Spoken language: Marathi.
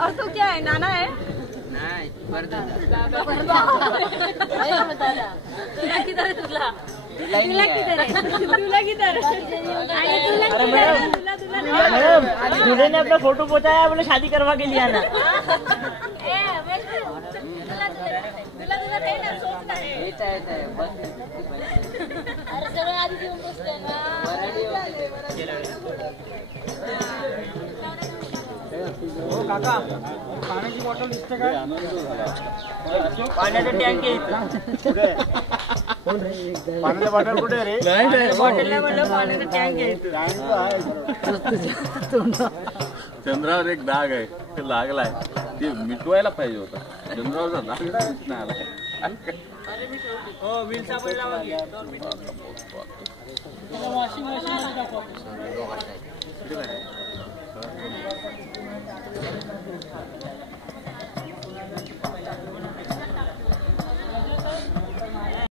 और तो क्या है, नाना है? नाही तुला किधर है? तुला किधर है? तुला किधर है? दूल्हे ने अपना फोटो पहुंचाया, बोले शादी करवा के लिया ना। अरे सगळं आधी देऊन बसले ना. हो काका, पाण्याची बॉटल दिसते काय? पाण्याचं टँक आहे इथं. पाण्याची बॉटल कुठे रे? बॉटल नाही म्हणलं, पाण्याचं टँक आहे इथं. चंद्रावर एक डाग आहे, ते लागलाय, ते मिटवायला पाहिजे होता. चंद्रावरचा डाग नाही आला. हो बिल सापडला वॉशिंग मशीन